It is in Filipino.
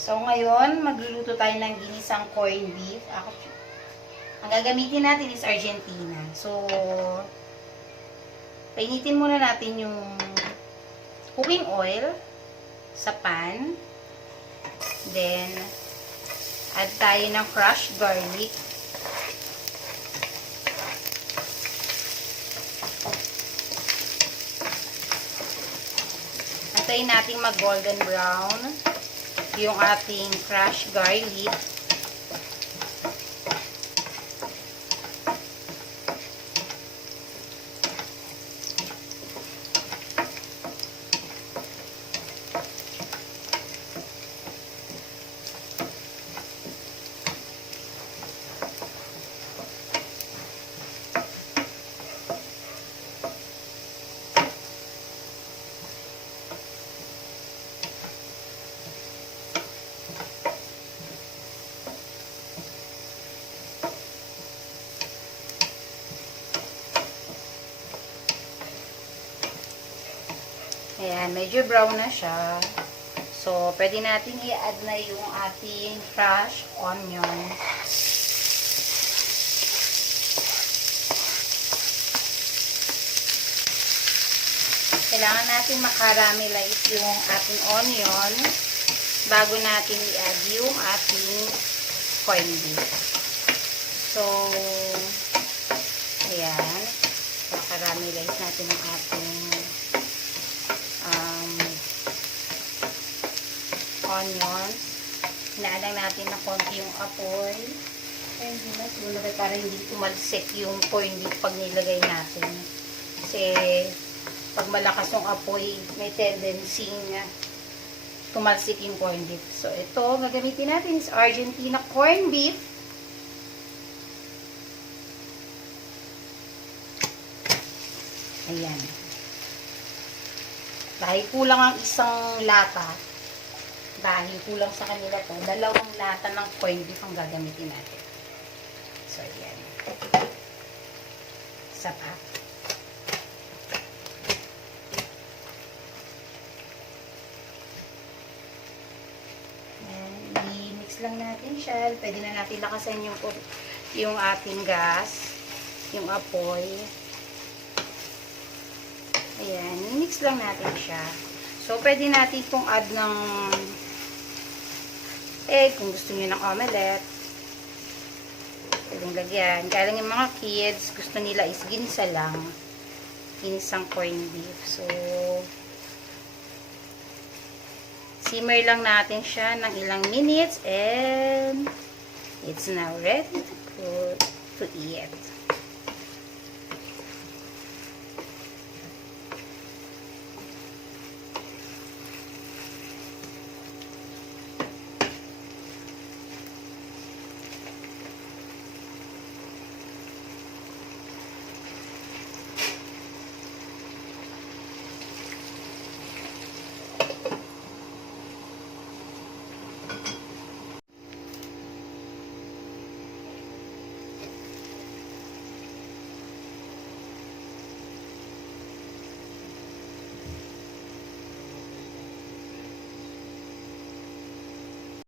So, ngayon, magluluto tayo ng ginisang corned beef. Ang gagamitin natin is Argentina. So, painitin muna natin yung cooking oil sa pan. Then, add tayo ng crushed garlic. Antayin natin mag-golden brown yung ating crushed garlic. Ayan, medyo brown na siya. So, pwede natin i-add na yung ating fresh onion. Kailangan natin makaramelize yung ating onion bago natin i-add yung ating corned beef. So, ayan. Makaramelize natin ang ating onions. Hinaalang natin na konti yung apoy. Kaya hindi na sunod para hindi tumalsik yung corned beef pag nilagay natin. Kasi pag malakas yung apoy, may tendency nga tumalsik yung corned beef. So ito, gagamitin natin is Argentina corned beef. Ayan. Dahil kulang ang isang lata, dahil kulang sa kanila to, 2 lata ng corned beef ang gagamitin natin. So, ayan. Isa pa. Ayan. I-mix lang natin siya. Pwede na natin lakasan yung ating gas, yung apoy. Ayan. I-mix lang natin siya. So, pwede natin itong add ng egg, kung gusto niyo ng omelette. Pwedeng lagyan. Kaya lang yung mga kids, gusto nila is ginisa lang. Ginisang corned beef. So, simmer lang natin siya ng ilang minutes and it's now ready to eat.